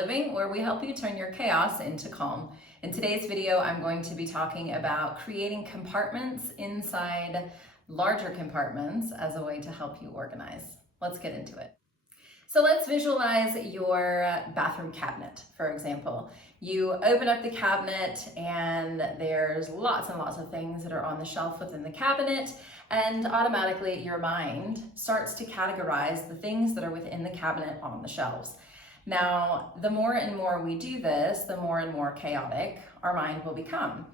living, where we help you turn your chaos into calm. In today's video, I'm going to be talking about creating compartments inside larger compartments as a way to help you organize. Let's get into it. So let's visualize your bathroom cabinet, for example. You open up the cabinet and there's lots and lots of things that are on the shelf within the cabinet, and automatically your mind starts to categorize the things that are within the cabinet on the shelves. Now, the more and more we do this, the more and more chaotic our mind will become.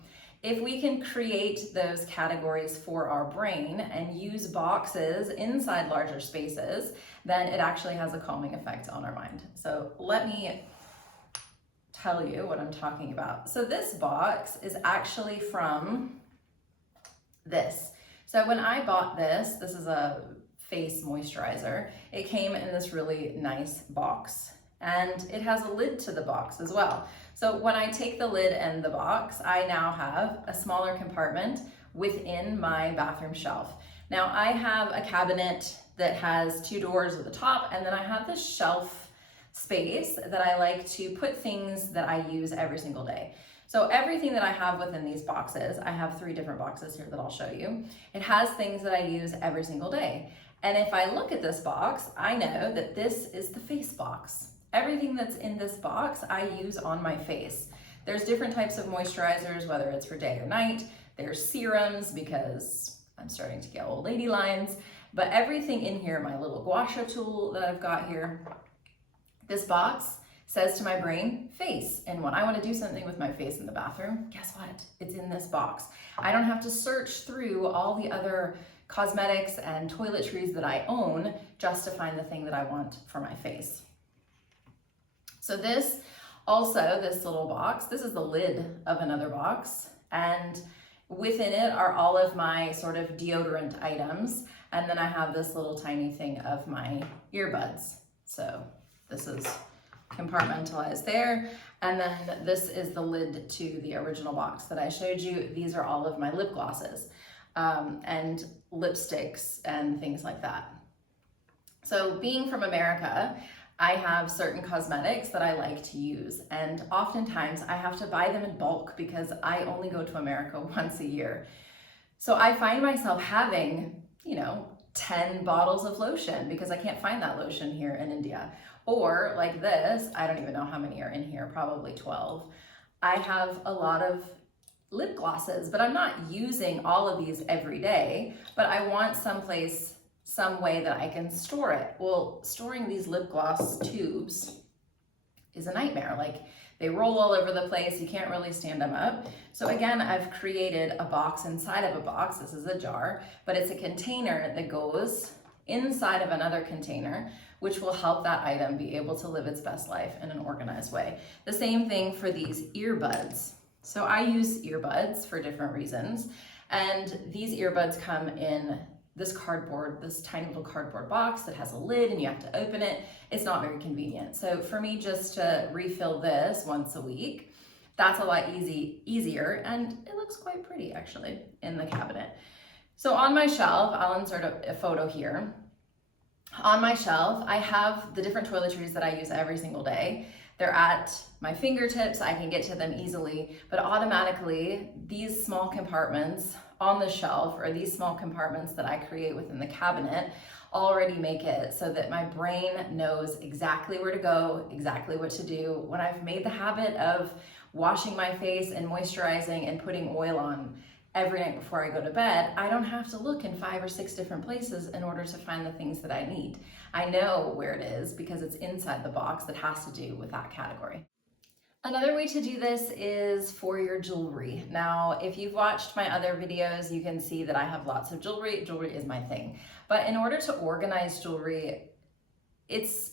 If we can create those categories for our brain and use boxes inside larger spaces, then it actually has a calming effect on our mind. So let me tell you what I'm talking about. So this box is actually from this. So when I bought this is a face moisturizer. It came in this really nice box, and it has a lid to the box as well. So when I take the lid and the box, I now have a smaller compartment within my bathroom shelf. Now I have a cabinet that has two doors at the top, and then I have this shelf space that I like to put things that I use every single day. So everything that I have within these boxes, I have 3 different boxes here that I'll show you. It has things that I use every single day. And if I look at this box, I know that this is the face box. Everything that's in this box, I use on my face. There's different types of moisturizers, whether it's for day or night. There's serums, because I'm starting to get old lady lines. But everything in here, my little gua sha tool that I've got here, this box says to my brain, face. And when I want to do something with my face in the bathroom, guess what? It's in this box. I don't have to search through all the other cosmetics and toiletries that I own just to find the thing that I want for my face. So this little box, this is the lid of another box, and within it are all of my sort of deodorant items, and then I have this little tiny thing of my earbuds. So this is compartmentalized there, and then this is the lid to the original box that I showed you. These are all of my lip glosses and lipsticks and things like that. So being from America, I have certain cosmetics that I like to use, and oftentimes I have to buy them in bulk because I only go to America once a year. So I find myself having, 10 bottles of lotion because I can't find that lotion here in India. Or like this, I don't even know how many are in here, probably 12. I have a lot of lip glosses, but I'm not using all of these every day, but I want some way that I can store it. Well, storing these lip gloss tubes is a nightmare. Like, they roll all over the place. You can't really stand them up. So again, I've created a box inside of a box. This is a jar, but it's a container that goes inside of another container, which will help that item be able to live its best life in an organized way. The same thing for these earbuds. So I use earbuds for different reasons, and these earbuds come in this tiny little cardboard box that has a lid, and you have to open it. It's not very convenient. So for me, just to refill this once a week, that's a lot easier, and it looks quite pretty actually in the cabinet. So on my shelf, I'll insert a photo here. On my shelf, I have the different toiletries that I use every single day. They're at my fingertips, I can get to them easily, but automatically these small compartments on the shelf, or these small compartments that I create within the cabinet, already make it so that my brain knows exactly where to go, exactly what to do. When I've made the habit of washing my face and moisturizing and putting oil on every night before I go to bed, I don't have to look in 5 or 6 different places in order to find the things that I need. I know where it is because it's inside the box that has to do with that category. Another way to do this is for your jewelry. Now, if you've watched my other videos, you can see that I have lots of jewelry. Jewelry is my thing. But in order to organize jewelry, it's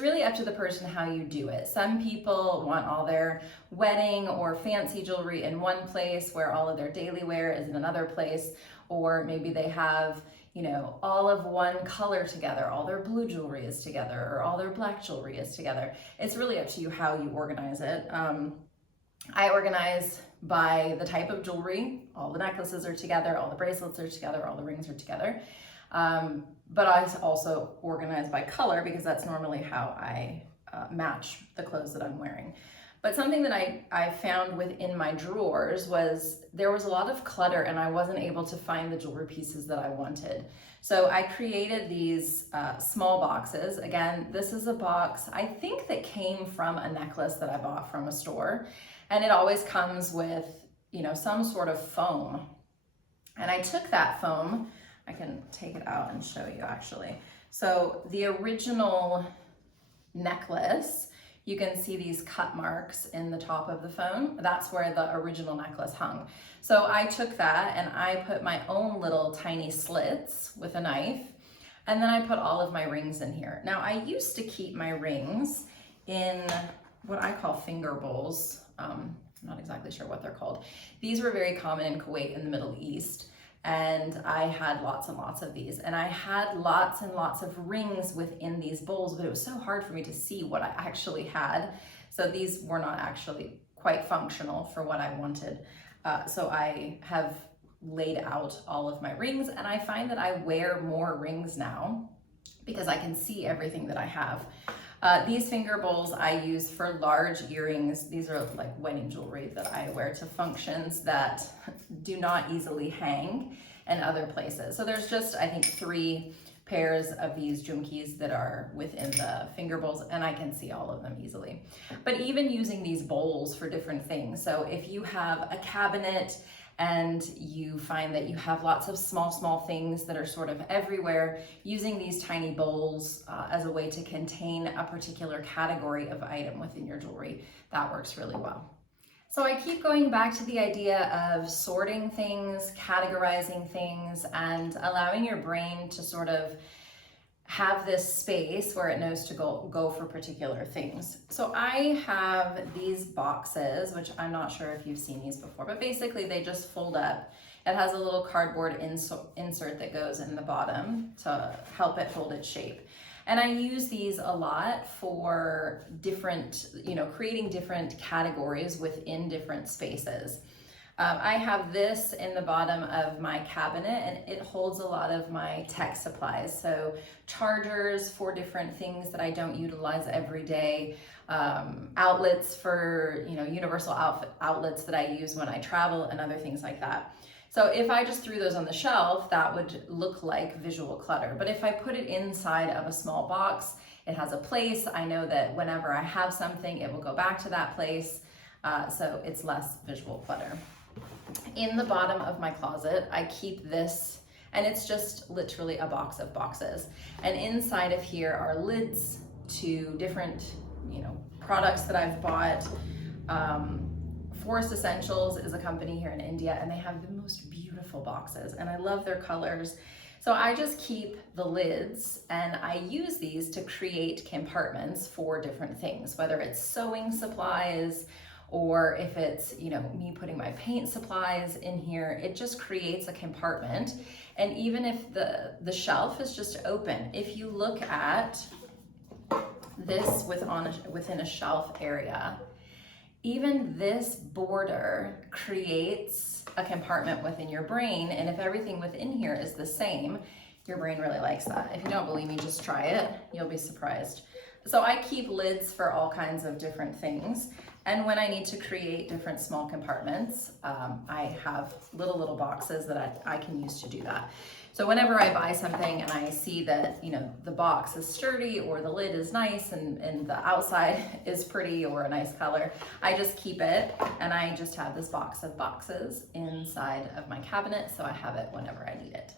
really up to the person how you do it. Some people want all their wedding or fancy jewelry in one place, where all of their daily wear is in another place, or maybe they have, all of one color together, all their blue jewelry is together, or all their black jewelry is together. It's really up to you how you organize it. I organize by the type of jewelry. All the necklaces are together, all the bracelets are together, all the rings are together. But I also organize by color because that's normally how I match the clothes that I'm wearing. But something that I found within my drawers was there was a lot of clutter and I wasn't able to find the jewelry pieces that I wanted. So I created these small boxes. Again, this is a box I think that came from a necklace that I bought from a store. And it always comes with, you know, some sort of foam. And I took that foam, I can take it out and show you actually. So the original necklace, you can see these cut marks in the top of the foam. That's where the original necklace hung. So I took that and I put my own little tiny slits with a knife, and then I put all of my rings in here. Now I used to keep my rings in what I call finger bowls. I'm not exactly sure what they're called. These were very common in Kuwait in the Middle East. And I had lots and lots of these, and I had lots and lots of rings within these bowls, but it was so hard for me to see what I actually had. So these were not actually quite functional for what I wanted. So I have laid out all of my rings, and I find that I wear more rings now because I can see everything that I have. These finger bowls I use for large earrings. These are like wedding jewelry that I wear to functions that do not easily hang in other places. So there's just, I think, 3 pairs of these jumkis that are within the finger bowls, and I can see all of them easily. But even using these bowls for different things. So if you have a cabinet and you find that you have lots of small things that are sort of everywhere, using these tiny bowls as a way to contain a particular category of item within your jewelry, that works really well. So I keep going back to the idea of sorting things, categorizing things, and allowing your brain to sort of have this space where it knows to go for particular things. So I have these boxes, which I'm not sure if you've seen these before, but basically they just fold up. It has a little cardboard insert that goes in the bottom to help it hold its shape. And I use these a lot for different, creating different categories within different spaces. I have this in the bottom of my cabinet, and it holds a lot of my tech supplies. So chargers for different things that I don't utilize every day, outlets for, universal outlets that I use when I travel, and other things like that. So if I just threw those on the shelf, that would look like visual clutter. But if I put it inside of a small box, it has a place. I know that whenever I have something, it will go back to that place. So it's less visual clutter. In the bottom of my closet, I keep this, and it's just literally a box of boxes. And inside of here are lids to different, products that I've bought. Forest Essentials is a company here in India, and they have the most beautiful boxes, and I love their colors. So I just keep the lids, and I use these to create compartments for different things, whether it's sewing supplies, or if it's, me putting my paint supplies in here. It just creates a compartment. And even if the shelf is just open, if you look at this within a shelf area, even this border creates a compartment within your brain. And if everything within here is the same, your brain really likes that. If you don't believe me, just try it. You'll be surprised. So I keep lids for all kinds of different things. And when I need to create different small compartments, I have little boxes that I can use to do that. So whenever I buy something and I see that, the box is sturdy, or the lid is nice, and the outside is pretty or a nice color, I just keep it, and I just have this box of boxes inside of my cabinet, so I have it whenever I need it.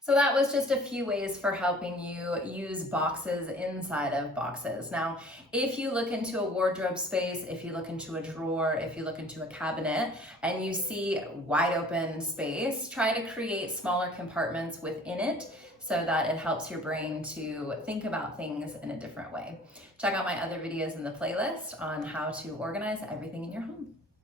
So that was just a few ways for helping you use boxes inside of boxes. Now, if you look into a wardrobe space, if you look into a drawer, if you look into a cabinet, and you see wide open space, try to create smaller compartments within it so that it helps your brain to think about things in a different way. Check out my other videos in the playlist on how to organize everything in your home.